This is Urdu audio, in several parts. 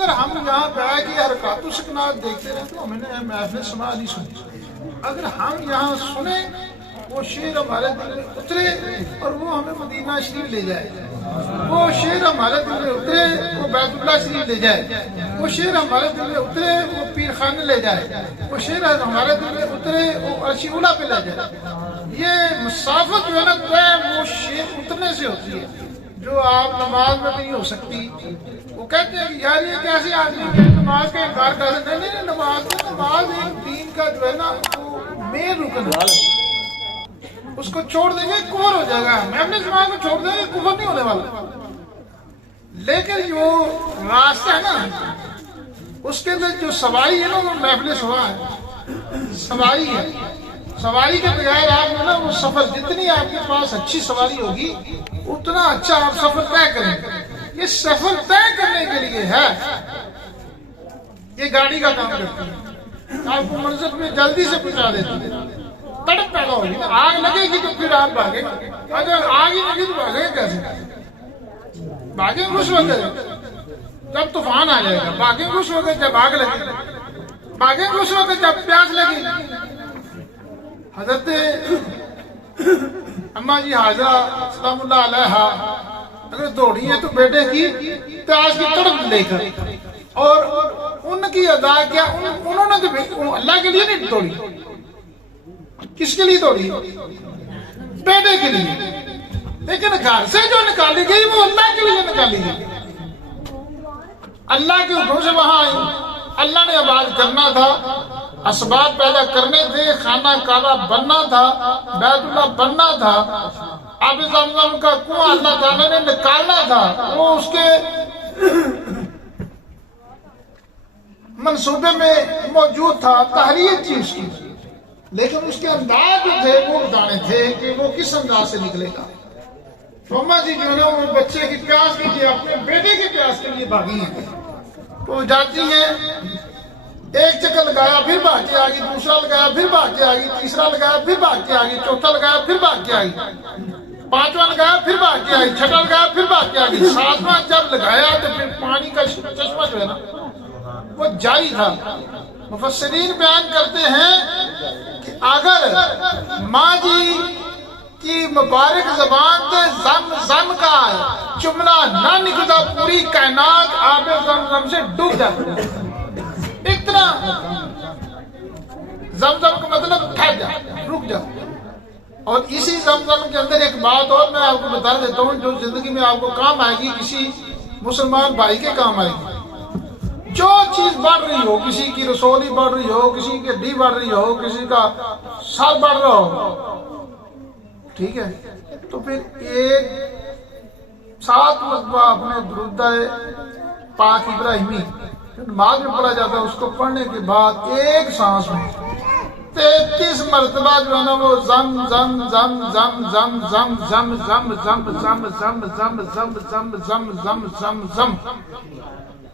اگر ہم یہاں بیٹھ کے حرکات و سکنات دیکھتے رہے تو ہمیں محفل سما نہیں سنی. اگر ہم یہاں سنیں وہ شعر ہمارے دل میں اترے اور وہ ہمیں مدینہ شریف لے جائے. وہ شعر ہمارے دل میں اترے وہ بیت اللہ شریف لے جائے. وہ شعر ہمارے دل میں اترے وہ پیر خانے لے جائے. وہ شعر ہمارے دل میں اترے وہ عرش اولیٰ پہ لے جائے. یہ مسافت جو ہے نا وہ شعر اترنے سے ہوتی ہے جو آپ نماز میں نہیں ہو سکتی. وہ کہتے ہیں کہ یار یہ کیسے آدمی کہ نماز کا انکار کر سکتے ہیں. نہیں نماز ایک دین کا جو ہے نا وہ مین رکن ہے. اس کو چھوڑ دیں گے کفر ہو جائے گا. میں اپنے زمان کو چھوڑ دیں گے کفر نہیں ہونے والا. لیکن جو راستہ ہے نا اس کے اندر جو سواری ہے نا وہ محفل سوا ہے. سواری ہے. سواری کے بغیر آپ نا وہ سفر جتنی آپ کے پاس اچھی سواری ہوگی اتنا اچھا آپ سفر طے کریں. یہ سفر طے کرنے کے لیے ہے. یہ گاڑی کا کام کرتی ہے. آپ کو منزل میں جلدی سے پہنچا دیتی ہے. تڑپ پیدا ہوگی نا آگ لگے گی تو پھر آپ بھاگیں گے. اگر آگ ہی لگی تو بھاگیں گے کیسے؟ بھاگیں گے اس وقت جب طوفان آ جائے گا. بھاگیں گے اس وقت جب آگ لگے گی. بھاگیں گے اس وقت جب پیاس لگے گی. حضرت اماں جی حاضرہ سلام اللہ علیہا اگر دوڑی ہے تو بیٹے کی پیاس کی تڑپ لے کر. اور ان کی ادا کیا انہوں نے تو اللہ کے لیے نہیں دوڑی. کس کے لیے دوڑی؟ بیٹے کے لیے. لیکن گھر سے جو نکالی گئی وہ اللہ کے لیے نکالی گئی. اللہ کے حکم سے وہاں آئی. اللہ نے آباد کرنا تھا. اسباب پیدا کرنے تھے. خانہ کعبہ بننا تھا. بیت اللہ بننا تھا. آب زمزم کا کنواں اللہ تعالیٰ نے نکالنا تھا. وہ اس کے منصوبے میں موجود تھا. تحریر تھی اس کی. لیکن اس کے انداز جو تھے وہ بتانے تھے کہ وہ کس انداز سے نکلے گا. اماں جی جو ہے نا وہ بچے کی پیاس کے لیے اپنے بیٹے کی پیاس کے لیے بھاگی ہیں. تو جاتی ہیں ایک چکر لگایا پھر بھاگ کے آگئی. دوسرا لگایا پھر بھاگ کے آگئی. تیسرا لگایا پھر بھاگ کے آگئی. چوتھا لگایا پھر بھاگ کے آگئی. پانچواں لگایا پھر بھاگ کے آگئی. چھٹا لگایا پھر بھاگ کے آگئی. ساتواں جب لگایا تو پھر پانی کا چشمہ جو ہے نا وہ جاری تھا. مفسرین بیان کرتے ہیں کہ اگر ماں جی کی مبارک زبان سے زم زم کا جملہ نہ نکلتا پوری کائنات آب زمزم سے ڈوب جاتی. اتنا زمزم کا مطلب ٹھہر جا, رک جا. اور اسی زمزم کے اندر ایک بات اور میں آپ کو بتا دیتا ہوں جو زندگی میں آپ کو کام آئے گی, کسی مسلمان بھائی کے کام آئے گی. جو چیز بڑھ رہی ہو, کسی کی رسولی بڑھ رہی ہو, کسی کی ہڈی بڑھ رہی ہو, کسی کا سر بڑھ رہا ہو, ٹھیک ہے, تو پھر ایک 7 مرتبہ اپنے درود پاک ابراہیمی نماز میں پڑھا جاتا ہے. اس کو پڑھنے کے بعد ایک سانس میں 33 مرتبہ جو ہے نا وہ زم زم زم زم زم زم زم زم زم زم زم زم زم زم زم زم زم زم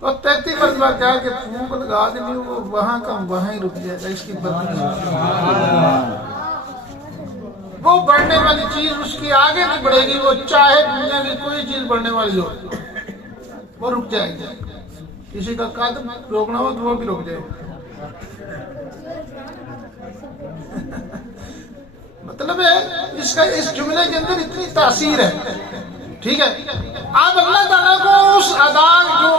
اور 33 مرتبہ کہا کہ پھونک لگا دیں وہ وہاں کا وہاں ہی رک جائے گا. اس کی بدنی وہ بڑھنے والی چیز اس کی آگے نہیں بڑھے گی. وہ چاہے دنیا کی کوئی چیز بڑھنے والی ہو وہ رک جائے گی. کسی کا قدم روکنا ہو تو وہ بھی رک جائے گا. مطلب ہے اس کا اس جملے کے اندر اتنی تاثیر ہے, ٹھیک ہے. آپ اللہ تعالیٰ کو اس ادا جو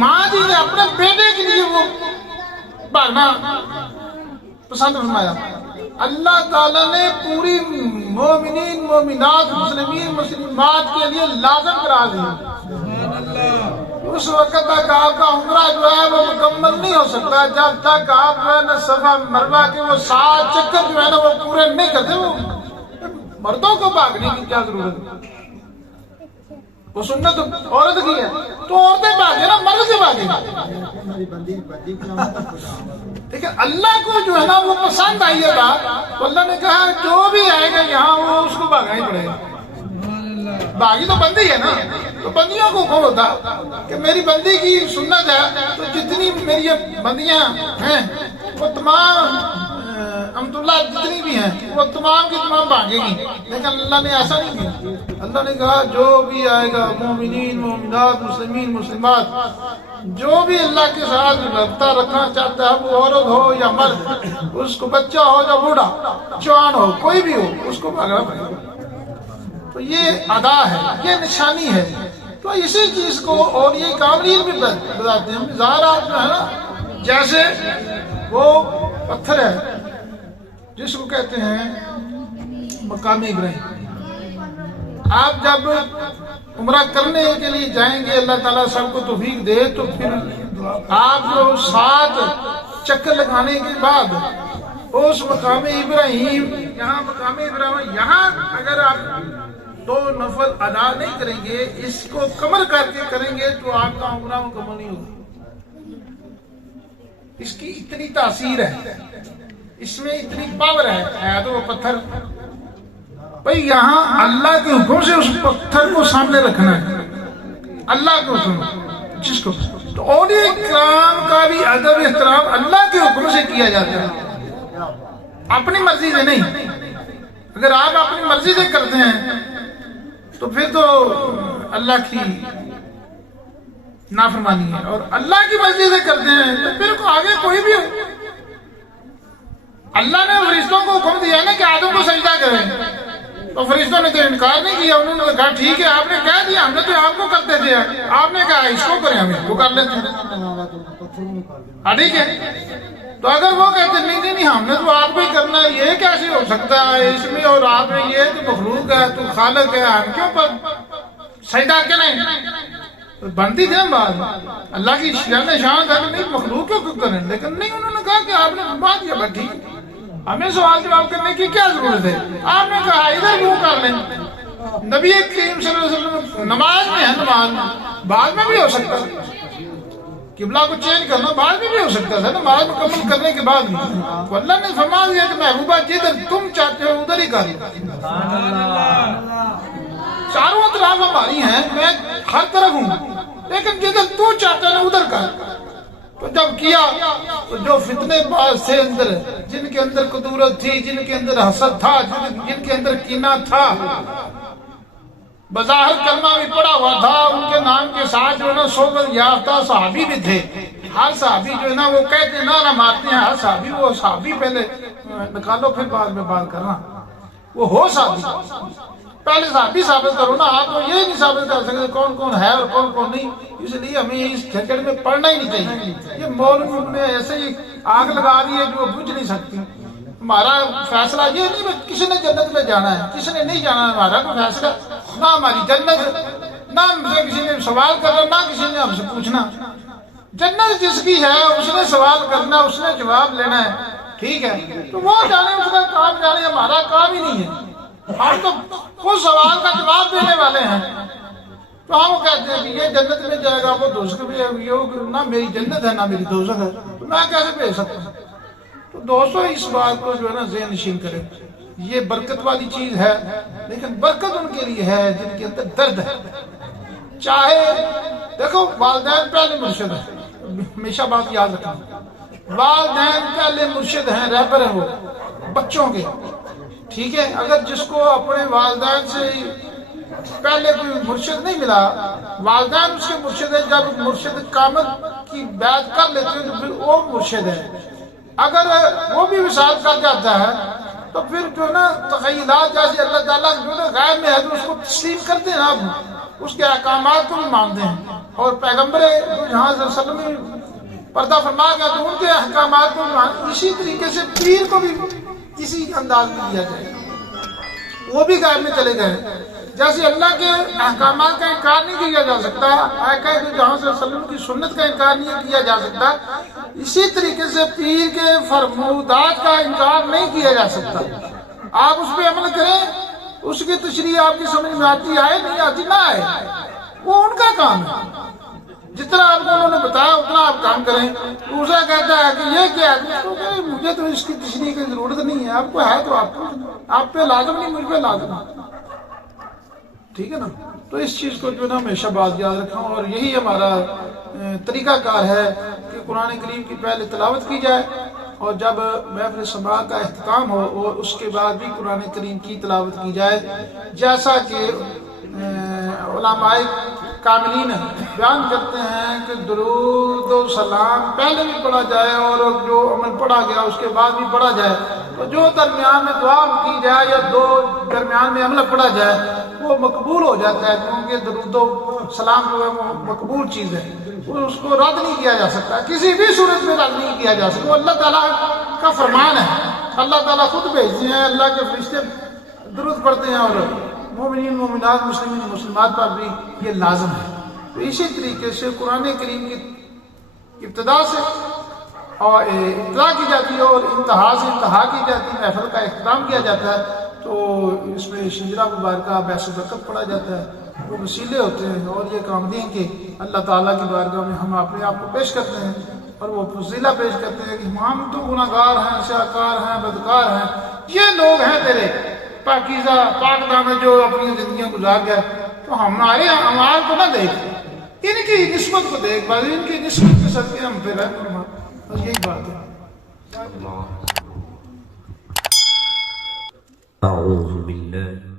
ماں جی نے اپنے بیٹے کے لیے وہ بھاگنا پسند فرمایا, اللہ تعالیٰ نے پوری مومنین مومنات مسلمین مسلمات کے لیے لازم کرا دیا. اس وقت تک آپ کا عمرہ جو ہے وہ مکمل نہیں ہو سکتا جب تک آپ جو ہے نا صفا مروہ کے وہ 7 چکر جو ہے نا وہ پورے نہیں کرتے. وہ مردوں کو بھاگنے کی کیا ضرورت ہے؟ وہ سنت عورت کی ہے تو عورتیں بھاگے نا, مرد سے بھاگے. لیکن اللہ کو جو ہے نا وہ پسند آئی ہے بات, تو اللہ نے کہا جو بھی آئے گا یہاں وہ اس کو بھاگنا ہی پڑے گا. باغی تو بندی ہے نا, تو بندیوں کو کون ہوتا کہ میری بندی کی سنت ہے تو جتنی میری بندیاں ہیں وہ تمام امت اللہ جتنی بھی ہیں وہ تمام کی تمام بھاگے گی. لیکن اللہ نے ایسا نہیں کیا. اللہ نے کہا جو بھی آئے گا مومنین مومنات مسلمین مسلمات جو بھی اللہ کے ساتھ رابطہ رکھنا چاہتا ہے وہ عورت ہو یا مرد، اس کو بچہ ہو یا بوڑھا جوان ہو کوئی بھی ہو، اس کو بھاگنا پڑے گا۔ تو یہ ادا ہے، یہ نشانی ہے۔ تو اسی چیز کو اور یہ کاملین بھی بتاتے ہیں ظاہرات جو ہے نا، جیسے وہ پتھر ہے جس کو کہتے ہیں مقام ابراہیم۔ آپ جب عمرہ کرنے کے لیے جائیں گے، اللہ تعالیٰ سب کو توفیق دے، تو پھر آپ جو 7 چکر لگانے کے بعد اس مقام ابراہیم، یہاں مقام ابراہیم، یہاں اگر آپ 2 نفل ادا نہیں کریں گے، اس کو کمر کر کے کریں گے تو آپ کا عمرہ مکمل نہیں ہوگا۔ اس کی اتنی تاثیر ہے، اس میں اتنی پاور ہے تو وہ پتھر بھئی یہاں اللہ کے حکم سے اس پتھر کو سامنے رکھنا ہے، اللہ کے حکم جس کو تو اولیاء کرام کا بھی ادب احترام اللہ کے حکم سے کیا جاتا ہے، اپنی مرضی سے نہیں۔ اگر آپ اپنی مرضی سے کرتے ہیں تو پھر تو اللہ کی نافرمانی ہے، اور اللہ کی مرضی سے کرتے ہیں تو پھر آگے کوئی بھی ہو۔ اللہ نے فرشتوں کو حکم دیا ہے نا کہ آدم کو سجدہ کریں، تو فرشتوں نے تو انکار نہیں کیا، انہوں نے کہا ٹھیک ہے، آپ نے کہہ دیا، ہم نے تو آپ کو کرتے تھے، آپ نے کہا اس کو کریں، ہم اس کو کر لیتے ہیں، ٹھیک ہے۔ تو اگر وہ کہتے نہیں نہیں نہیں ہم نے تو آپ کو ہی کرنا ہے، یہ کیسے ہو سکتا ہے اس میں، اور آپ نے یہ تو مخلوق ہے تو خالق ہے، ہم کیوں پر سجدہ کریں؟ بنتی تھی نا بات، اللہ کی شان تھا کہ نہیں مخلوق کیوں کریں، لیکن نہیں، انہوں نے کہا کہ آپ نے بات یہ بات ٹھیک، ہمیں سوال جواب کرنے کی کیا ضرورت ہے، آپ نے کہا ادھر منہ کر لیں۔ نبی کریم صلی اللہ علیہ وسلم نماز میں ہے، نماز بعد میں بھی ہو سکتا ہے، قبلہ کو چینج کرنا بعد میں بھی ہو سکتا تھا، نماز مکمل کرنے کے بعد بھی تو اللہ نے فرما دیا کہ محبوبہ جدھر تم چاہتے ہو ادھر ہی کر لو، چاروں طرف ہماری ہیں، میں ہر طرف ہوں، لیکن جدھر تو چاہتا ہے ادھر کر۔ تو جب کیا تو جو فتنے باز تھے اندر، جن کے اندر قدورت تھی، جن کے اندر حسد تھا، جن کے اندر کینہ تھا، بظاہر کلمہ بھی پڑا ہوا تھا، ان کے نام کے ساتھ جو ہے نا صحبت یافتہ صحابی بھی تھے، ہر صحابی جو ہے نا وہ کہتے ہیں نعرہ مارتے ہیں ہر صحابی، وہ صحابی پہلے نکالو پھر بعد میں بات کرنا، وہ ہو صحابی، پہلے صحابی ثابت کرو نا، آپ کو یہ نہیں ثابت کر سکتے کون کون ہے اور کون کون نہیں، اس لیے ہمیں اس جھگڑے میں پڑھنا ہی نہیں چاہیے۔ یہ مولوی نے ایسے ہی آگ لگا دی ہے جو بجھ نہیں سکتی۔ ہمارا فیصلہ یہ نہیں کہ کسی نے جنت میں جانا ہے، کسی نے نہیں جانا ہے، ہمارا کوئی فیصلہ نہ ہماری جنت، نہ ہم سے کسی نے سوال کرنا، نہ کسی نے ہم سے پوچھنا، جنت جس کی ہے اس نے سوال کرنا، اس نے جواب لینا ہے، ٹھیک ہے، تو وہ جانے اس کا کام جانے، ہمارا کام ہی نہیں ہے، ہم تو خود سوال کا جواب دینے والے ہیں۔ تو ہم کہتے ہیں کہ یہ جنت میں جائے گا، وہ دوزخ میں جائے گا، نہ میری جنت ہے نہ میری دوزخ ہے، تو میں کیسے بھیج سکتا ہوں؟ تو دوستو اس بات کو جو ہے نا ذہن نشین کریں، یہ برکت والی چیز ہے، لیکن برکت ان کے لیے ہے جن کے اندر درد ہے۔ چاہے دیکھو والدین پہلے مرشد ہیں، ہمیشہ بات یاد رکھیں، والدین پہلے مرشد ہیں، رہبر ہیں وہ بچوں کے، ٹھیک ہے۔ اگر جس کو اپنے والدین سے پہلے کوئی مرشد نہیں ملا، والدین اس کے مرشد ہے، جب مرشد کامل کی بیعت کر لیتے ہیں تو پھر وہ مرشد ہے۔ اگر وہ بھی وصال کر جاتا ہے تو پھر جو نا تخیلات جیسے اللہ تعالیٰ جو نا غیب میں ہے تو اس کو تسلیم کرتے ہیں، آپ اس کے احکامات کو بھی مانتے ہیں، اور پیغمبر جو یہاں صلی اللہ علیہ وسلم نے پردہ فرما گیا تو ان کے احکامات کو بھی مانتے۔ اسی طریقے سے پیر کو بھی اسی انداز میں دیا جائے، وہ بھی غیب میں چلے گئے، جیسے اللہ کے احکامات کا انکار نہیں کیا جا سکتا، آقا جہاں صلی اللہ علیہ وسلم کی سنت کا انکار نہیں کیا جا سکتا، اسی طریقے سے پیر کے فرمودات کا انکار نہیں کیا جا سکتا۔ آپ اس پہ عمل کریں، اس کی تشریح آپ کی سمجھ میں آتی آئے نہیں آتی نہ آئے، وہ ان کا کام ہے، جتنا آپ کو انہوں نے بتایا اتنا آپ کام کریں۔ دوسرا کہتا ہے کہ یہ کیا ہے، تو کہ مجھے تو اس کی تشریح کی ضرورت نہیں ہے، آپ کو ہے تو آپ پہ لازم نہیں، مجھ پہ لازم ہے، ٹھیک ہے نا۔ تو اس چیز کو جو نا ہمیشہ بات یاد رکھیں، اور یہی ہمارا طریقہ کار ہے کہ قرآن کریم کی پہلے تلاوت کی جائے، اور جب محفل سماع کا اختتام ہو اور اس کے بعد بھی قرآن کریم کی تلاوت کی جائے، جیسا کہ علماء کاملین بیان کرتے ہیں کہ درود و سلام پہلے بھی پڑھا جائے اور جو عمل پڑھا گیا اس کے بعد بھی پڑھا جائے، تو جو درمیان میں دعا کی جائے یا دو درمیان میں عمل پڑھا جائے وہ مقبول ہو جاتا ہے، کیونکہ درود و سلام جو ہے وہ مقبول چیز ہے، اس کو رد نہیں کیا جا سکتا، کسی بھی صورت میں رد نہیں کیا جا سکتا، وہ اللہ تعالیٰ کا فرمان ہے، اللہ تعالیٰ خود بھیجتے ہیں، اللہ کے فرشتے درود پڑھتے ہیں، اور مومنین مومنات مسلمین مسلمات پر بھی یہ لازم ہے۔ تو اسی طریقے سے قرآن کریم کی ابتدا سے اور ابتدا کی جاتی ہے اور انتہا سے انتہا کی جاتی ہے، محفل کا اختتام کیا جاتا ہے، تو اس میں شجرہ مبارکہ بیس برکت پڑھا جاتا ہے، وہ وسیلے ہوتے ہیں، اور یہ کام دیں کہ اللہ تعالیٰ کی بارگاہ میں ہم اپنے آپ کو پیش کرتے ہیں اور وہ فضیلہ پیش کرتے ہیں کہ ہم تو گناہ گار ہیں، سیاکار ہیں، بدکار ہیں، یہ لوگ ہیں تیرے پاکیزہ پاک دامن جو اپنی زندگیاں گزار گئے، تو ہمارے اعمال کو نہ دیکھ، ان کی نسبت کو دیکھ، بس ان کی نسبت کے صدقے ہم پہ رحم فرما، بس یہی بات ہے۔ أعوذ بالله